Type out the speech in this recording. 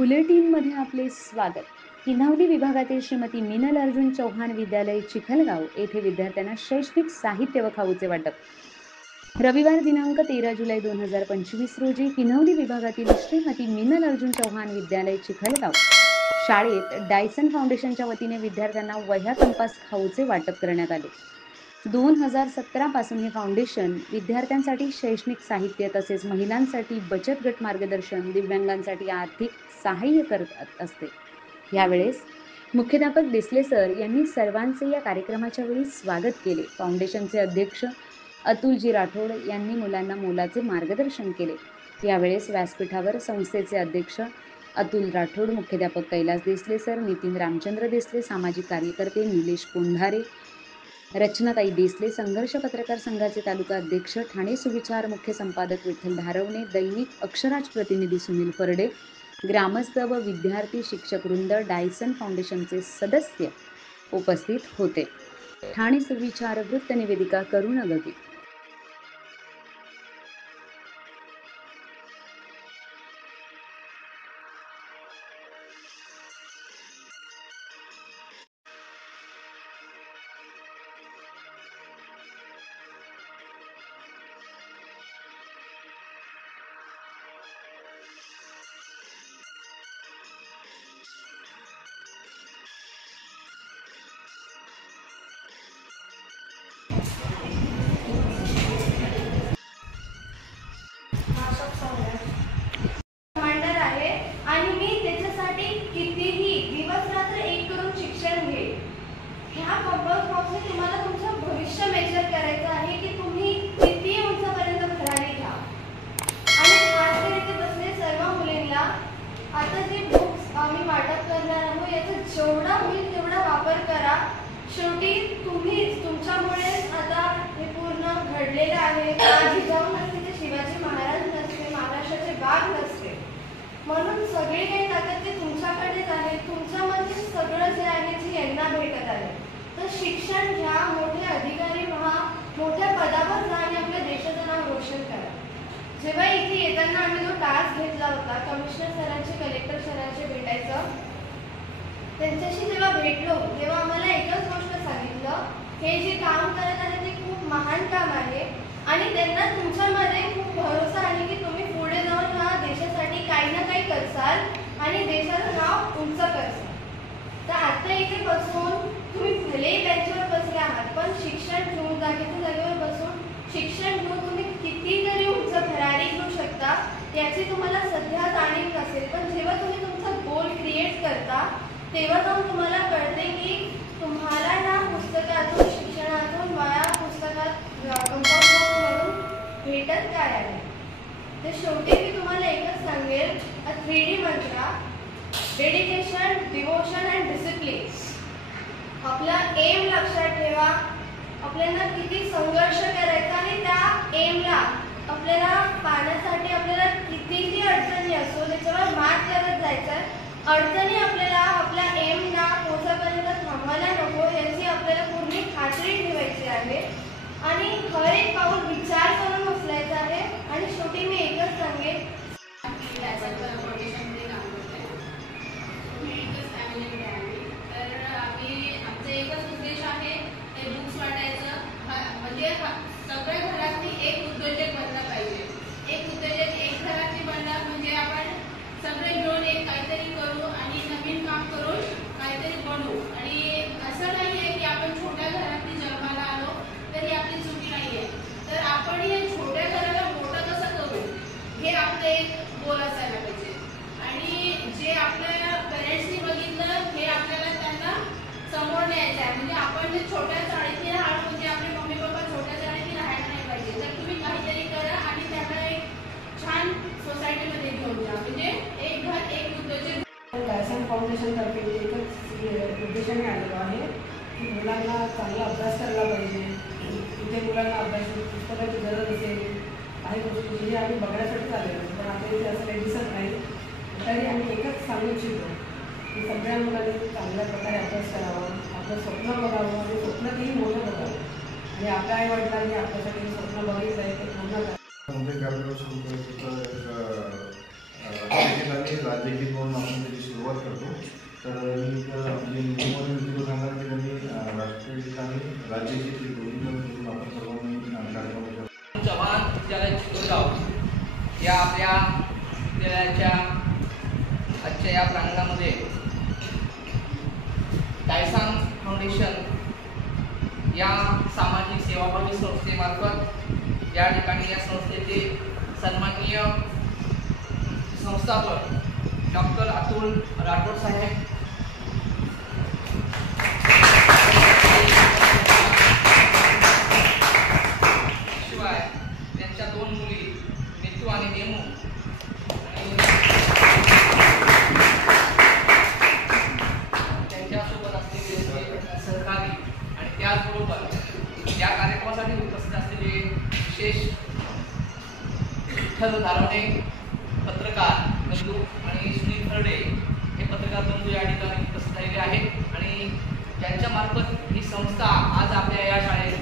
बुलेटिनमध्ये आपले स्वागत. किन्हावली विभागातील श्रीमती मीनल अर्जुन चौहान विद्यालय चिखलगाव येथे विद्यार्थ्यांना शैक्षणिक साहित्य व खाऊचे वाटप. रविवार दिनांक 13 जुलै 2025 रोजी किन्हावली विभागातील श्रीमती मीनल अर्जुन चौहान विद्यालय चिखलगाव शाळेत डायसन फाउंडेशनच्या वतीने विद्यार्थ्यांना वह्या कंपास खाऊचे वाटप करण्यात आले. 2017 पासून हे फाउंडेशन विद्यार्थ्यांसाठी शैक्षणिक साहित्य तसेच महिलांसाठी बचत गट मार्गदर्शन, दिव्यांगांसाठी आर्थिक सहाय्य करत असते. यावेळेस मुख्याध्यापक देसले सर यांनी सर्वांचे या कार्यक्रमाच्या वेळी स्वागत केले. फाउंडेशनचे अध्यक्ष अतुलजी राठोड यांनी मुलांना मोलाचे मार्गदर्शन केले. यावेळेस व्यासपीठावर संस्थेचे अध्यक्ष अतुल राठोड, मुख्याध्यापक कैलास देसले सर, नितीन रामचंद्र देसले, सामाजिक कार्यकर्ते निलेश कोंढारे, रचनाताई देसले, संघर्ष पत्रकार संघाचे तालुका अध्यक्ष ठाणे सुविचार मुख्य संपादक विठ्ठल धारवणे, दैनिक अक्षराज प्रतिनिधी सुनील फरडे, ग्रामस्थ व विद्यार्थी शिक्षक वृंद, डायसन फाउंडेशनचे सदस्य उपस्थित होते. ठाणे सुविचार वृत्त निवेदिका करुणा गगे. कमांडर आहे आणि मी त्याच्यासाठी कितीही दिवस रात्र एक करून शिक्षण घेईन. ह्या कंपास बॉक्सने तुम्हाला तुमचं भविष्य मेजर करायचं आहे की तुम्ही किती उंचापर्यंत भरारी घ्या. आणि खास करून इथे बसले सर्व मुलींना आता जे बुक्स आम्ही वाटप करणार आहोत याचा जेवढा होईल तेवढा वापर करा. शेवटी तुम्हीच तुमच्यामुळे आता हे पूर्ण घडलेलं आहे. आधी जाऊन नसते ते शिवाजी महाराज नसते, महाराष्ट्राचे बाग नसते. म्हणून सगळे काही ताकद ते तुमच्याकडेच आहे. तुमच्यामध्ये सगळं जे आहे ते यांना भेटत आहे. तर शिक्षण घ्या, मोठे अधिकारी व्हा, मोठ्या पदावर जा आणि आपल्या देशाचं नाव रोशन करा. जेव्हा इथे येताना आम्ही जो टास्क घेतला होता कमिशनर सरांचे, कलेक्टर सरांचे भेटायचं, त्यांच्याशी जेव्हा भेटलो तेव्हा आम्हाला एकच गोष्ट सांगितलं, हे जे काम करत आहे ते खूप महान काम आहे आणि त्यांना तुमच्यामध्ये खूप भरोसा आहे की तुम्ही पुढे जाऊन ह्या देशासाठी काही ना काही करसाल आणि देशाचं नाव उंच करसाल. तर आता इथे बसून तुम्ही भलेही बेंचवर बसले आहात पण शिक्षण घेऊन जागेच्या जागेवर बसून शिक्षण घेऊन तुम्ही कितीतरी उंच भरारी घेऊ शकता याची तुम्हाला सध्या जाणीव नसेल. पण जेव्हा तुम्ही तुमचा गोल क्रिएट करता तेव्हा जाऊन तुम्हाला कळते की तुम्हाला ना पुस्तकातून, शिक्षणातून, वया पुस्तकात, कंपास बॉक्समधून भेटत काय आहे. तर शेवटी मी तुम्हाला एकच सांगेल, 3D मंत्र, डेडिकेशन, डिवोशन अँड डिसिप्लिन. आपला एम लक्षात ठेवा. आपल्याला किती संघर्ष करायचा आणि त्या एमला आपल्याला पाहण्यासाठी आपल्याला कितीही अडचणी असो त्याच्यावर मात करत जायचं. अडचणी आपल्याला आपल्या एमला पोहोचेपर्यंत थांबायला नको याची आपल्याला पूर्ण खात्री ठेवायची आहे आणि हर एक पाऊल विचार करून उचलायचा आहे. आणि शेवटी मी एकच सांगेन, तर आमचा एकच उद्देश आहे ते बुक्स वाटायचं. म्हणजे सगळ्या घरातली एक उद्योजक बनला पाहिजे. एक उद्योजक एक घरातली बनणार म्हणजे आपण सगळे मिळून एक काहीतरी करू आणि नवीन काम करून काहीतरी बनवू. आणि असं नाही आहे की आपण छोट्या घरातली जन्माला आलो तरी आपली चुकी नाही आहे. तर आपण या छोट्या घराला मोठं कसं करू हे आपलं एक गोल असायला पाहिजे. आणि जे आपल्या पेरेंट्सनी बघितलं हे आपल्याला त्यांना समोर न्यायचं आहे. म्हणजे आपण जे छोट्या चाळीतली राहणं म्हणजे आपले मम्मी पप्पा छोट्या चाळीतली राहायला नाही पाहिजे. तर तुम्ही काहीतरी करा आणि त्यांना एक छान सोसायटीमध्ये घेऊन जा. म्हणजे एक घर एक उद्योजक. डायसन फाउंडेशनतर्फे एकच उद्देशाने आलेलो आहे की मुलांना चांगला अभ्यास करायला पाहिजे. इथे मुलांना अभ्यास पुस्तकाची गरज असेल, काही गोष्टी जे आम्ही बघण्यासाठीच आलेलो पण आपल्या इथे असं काही दिसत नाही. तरी आम्ही एकच सांगू इच्छितो की सगळ्या मुलांनी चांगल्या प्रकारे अभ्यास करावा, आपलं स्वप्न बघावं आणि स्वप्न तेही मोठं बघावं आणि आपल्या आई वडिलांनी आपल्यासाठी स्वप्न बघितलं आहे ते पूर्ण करावं. ठिकाणी राज्यगीत म्हणून आपण त्याची सुरुवात करतो. तर मी सांगणार की त्यांनी राष्ट्रगीत आणि राज्यगीत हे दोन्ही पण करून आपण सर्वांनी कार्यक्रम करतो. चव्हाण विद्यालय चिखलगाव या आपल्या विद्यालयाच्या आजच्या या प्रांगणामध्ये डायसांग फाउंडेशन या सामाजिक सेवाभावी संस्थेमार्फत या ठिकाणी या संस्थेचे सन्माननीय संस्थापक डॉक्टर अतुल राठोड साहेब, शिवाय त्यांच्या 2 मुली नितू आणि नेमू आणि त्यांच्यासोबत असलेले सहकारी आणि त्याचबरोबर या कार्यक्रमासाठी उपस्थित असलेले विशेष विठ्ठल धारवणे पत्रकार बंधू आणि सुनील खर्डे हे पत्रकार बंधू या ठिकाणी उपस्थित झालेले आहेत आणि त्यांच्या मार्फत ही संस्था आज आपल्या या शाळेत